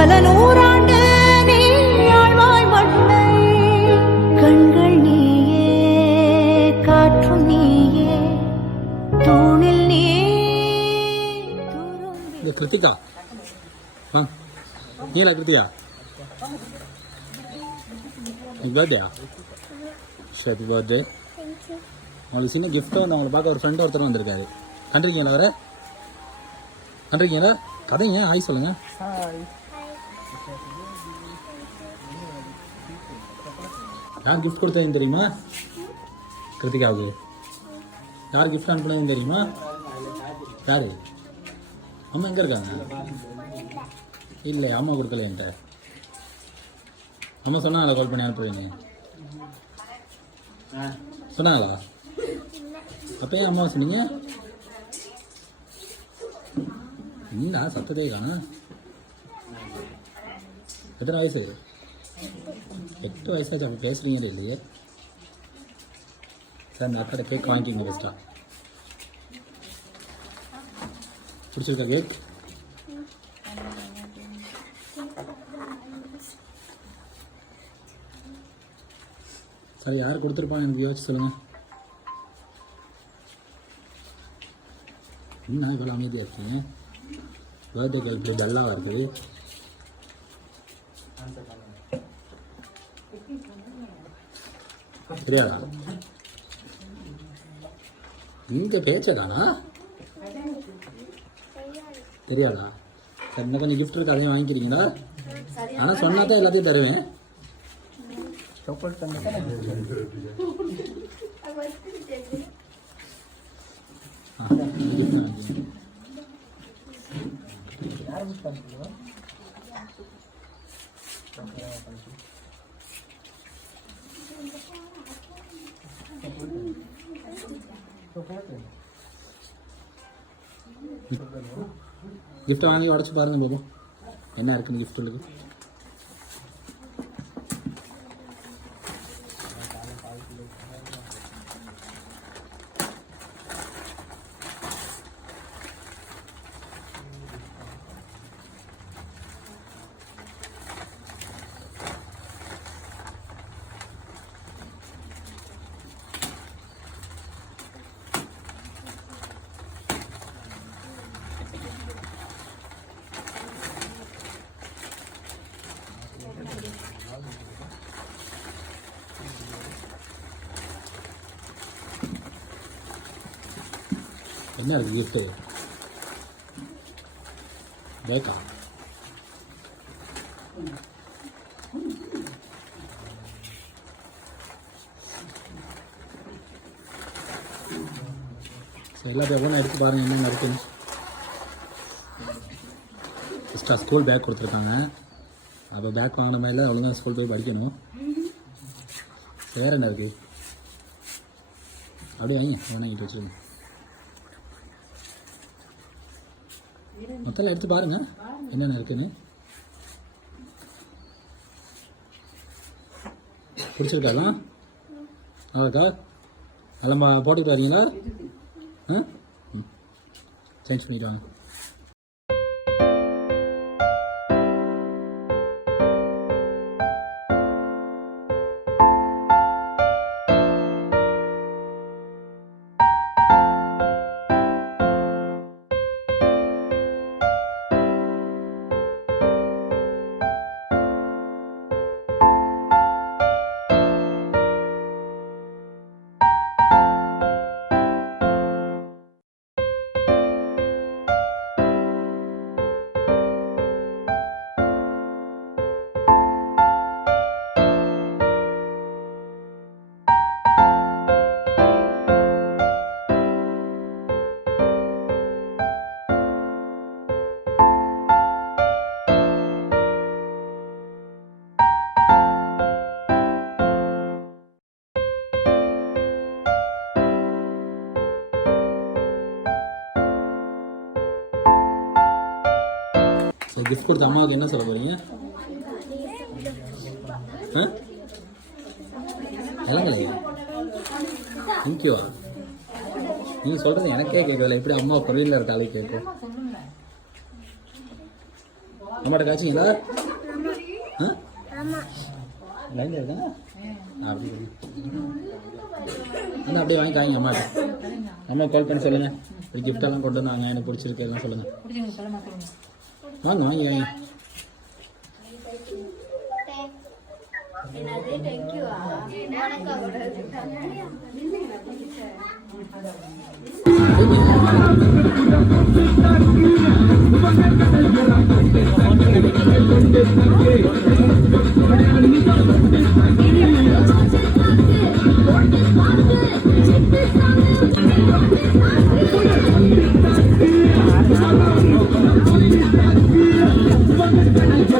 பல நூறாண்டு நீ ஆழ்வாய் மண்ணை. கண்கள் நீயே, காற்றும் நீயே, தூணில் நீ. கிருத்திகா நீங்களா கிருத்திகா பர்த்டேயா? Happy birthday. உங்களுக்கு சின்ன கிஃப்ட்டை வந்து அவங்களை பார்க்க ஒரு ஃப்ரெண்ட் ஒருத்தர் வந்திருக்காரு. கண்டிருக்கீங்களா அவரை? கண்டிருக்கீங்களா? கதைங்க ஹாய் சொல்லுங்க. யார் கிஃப்ட் கொடுத்ததுன்னு தெரியுமா? கிருத்திகாவுக்கு யார் கிஃப்ட் அனுப்புனதுன்னு தெரியுமா? யாரு? அம்மா எங்கே இருக்காங்க? இல்லை, அம்மா கொடுக்கல என்கிட்ட. அம்மா சொன்னாங்களா கால் பண்ணி அனுப்புவீங்க? சொன்னாங்களா? அப்போ ஏன் அம்மா சொன்னீங்க? இல்லா சத்ததே காணா. எத்தனை வயசு? 8 வயசாச்சு. அப்போ பேசுகிறீங்களே இல்லையே. சார் நான் அக்கா கேக் வாங்கிக்கிங்க பெஸ்ட்டா. பிடிச்சிருக்கா கேக்? சார் யார் கொடுத்துருப்பான்னு எனக்கு யோசிச்சு சொல்லுங்கள். என்ன இவ்வளோ அமைதியாக இருக்கீங்க? பர்த்டே கேக் இப்படி டல்லாக இருக்குது. தெரியாதா? இந்த பேச்சதானா? தெரியாதா? சார் இன்னும் கொஞ்சம் கிஃப்ட் இருக்குது, அதையும் வாங்கிக்கிறீங்களா? ஆனால் சொன்னா தான் எல்லாத்தையும் தருவேன். கிஃப்ட் வாங்கி உடச்சு பாருங்க பாபு, என்ன இருக்குன்னு கிஃப்ட் இருக்கு. என்ன இருக்குது கிஃப்ட்டு? பேக்கா? சரி, எல்லா பேப்பரும் எடுத்து பாருங்கள் என்னென்ன இருக்குன்னு. எக்ஸ்ட்ரா ஸ்கூல் பேக் கொடுத்துருக்காங்க. அப்போ பேக் வாங்கின மாதிரி தான் ஒழுங்காக ஸ்கூல் போய் படிக்கணும். வேறு என்ன இருக்குது? அப்படியே வாங்கி வாங்கிட்டு வச்சுருங்க. மொத்தம் எடுத்து பாருங்கள் என்னென்ன இருக்குன்னு. பிடிச்சிருக்காதான்? அதாக்கா அதெல்லாம் போட்டுக்கிட்டு வரீங்களா? சேஞ்ச் பண்ணிட்டு வாங்க. ஸோ கிஃப்ட் கொடுத்த அம்மாவுக்கு என்ன சொல்ல போகிறீங்க? இளங்கலையா? தேங்க்யூவா? நீங்கள் சொல்கிறது எனக்கே கேட்கல, எப்படி அம்மா பொருளில் இருக்க ஆளே கேட்கும். அம்மாட்ட காய்ச்சிங்களா? ஆ லைனில் இருக்கா? அப்படி வந்து அப்படியே வாங்கி காய்ங்க அம்மாட்ட. அம்மா கால் பண்ணி சொல்லுங்கள், ஒரு கிஃப்டெல்லாம் கொண்டு வந்தாங்க, எனக்கு பிடிச்சிருக்கு எல்லாம் சொல்லுங்கள். வாங்க வாங்கி வாங்கி. Thank you.